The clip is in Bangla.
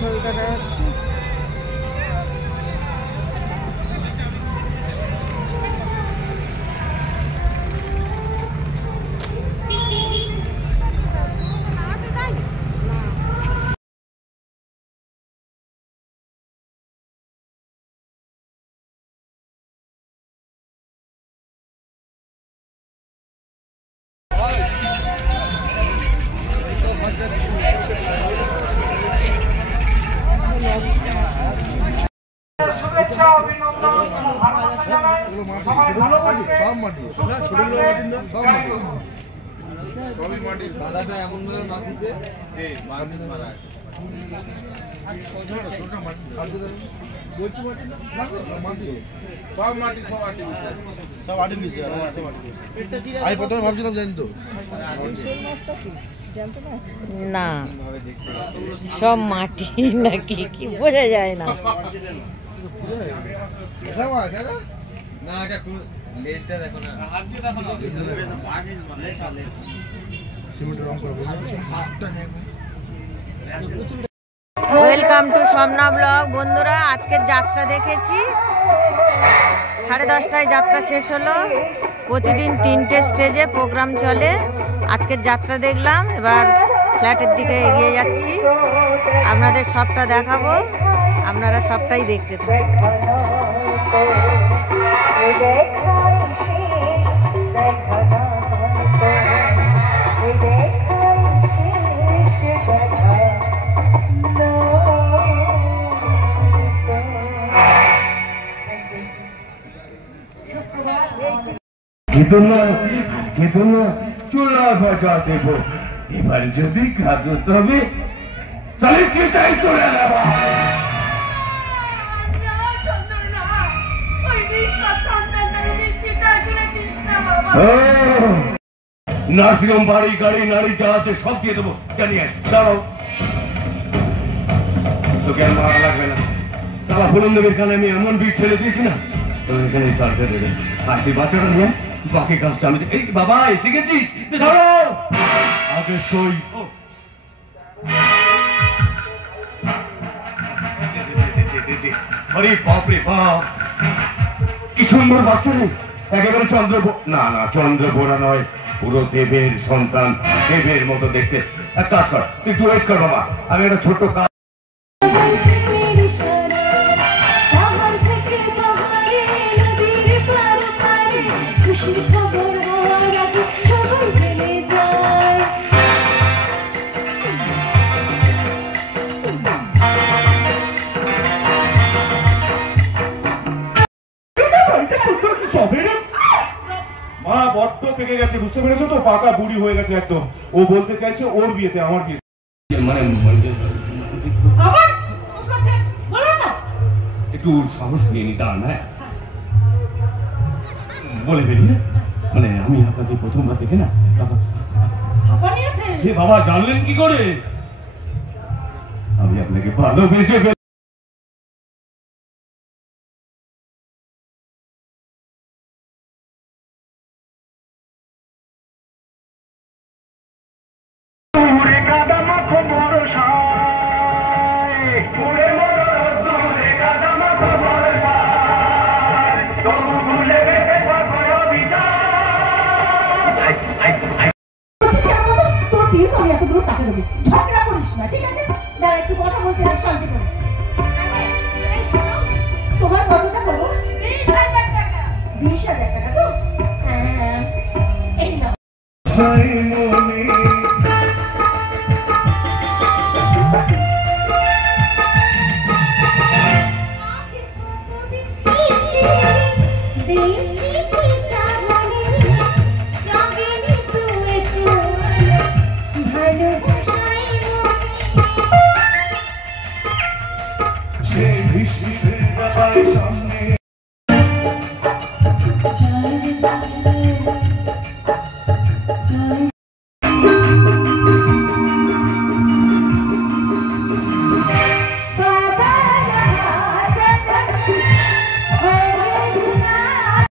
সৈকত যাচ্ছি। না সব মাটি নাকি কি বোঝা যায় না। ওয়েলকাম টু সমনা ব্লগ। বন্ধুরা আজকের যাত্রা দেখেছি, 10:30টায় যাত্রা শেষ হলো। প্রতিদিন 3টে স্টেজে প্রোগ্রাম চলে। আজকের যাত্রা দেখলাম, এবার ফ্ল্যাটের দিকে এগিয়ে যাচ্ছি। আপনাদের সবটা দেখাবো, আপনারা সবটাই দেখতে থাকুন। চুলা ভাজা দেব, এবার যদি খাদ্য তবে তাহলে সেটাই চলে যাবো। নার্সিংহোম, বাড়ি, গাড়ি, নারী যা আছে সব দিয়ে দেবো। জানিয়ে দাঁড়াও, তোকে আর মারা লাগবে না। সালা ফুলন্দেবের কানে আমি এমন বিষ ছেড়ে দিয়েছি না, তো এখানে সারতে দেবে। আর তুই বাচ্চাটা নিয়ে বাকি কাজটা আমি। এই বাবা এসে গেছিস, ধরো আগে সই। আরে বাপরে বাপ, কি সুন্দর বাচ্চা রে, একেবারে চন্দ্রবোড়া নয়, পুরো দেবের সন্তান, দেবের মতো দেখতে। এক কাজ কর, তুই একটু ওয়েট কর বাবা, আমি একটা ছোট্ট কাজ। মা বড্ড পেকে গেছে, বুঝতে পেরেছো তো? পাকা বুড়ি হয়ে গেছে একদম। ও বলতে চাইছে ওর বিয়েতে আমার বিয়ে, মানে একটু সাহস নিয়ে নিতাম। হ্যাঁ বলে বেরিয়ে, মানে আমি আপনাকে প্রথমবার দেখে না বাবা, জানলেন কি করে? আমি আপনাকে ভালোবেসে ঝগড়া করিস না, ঠিক আছে? দাঁড়া একটু কথা বলতে শান্তি করে। তোমার কতটা দেবো? 20,000 টাকা। 20,000 টাকা তো? হ্যাঁ, এই নাও।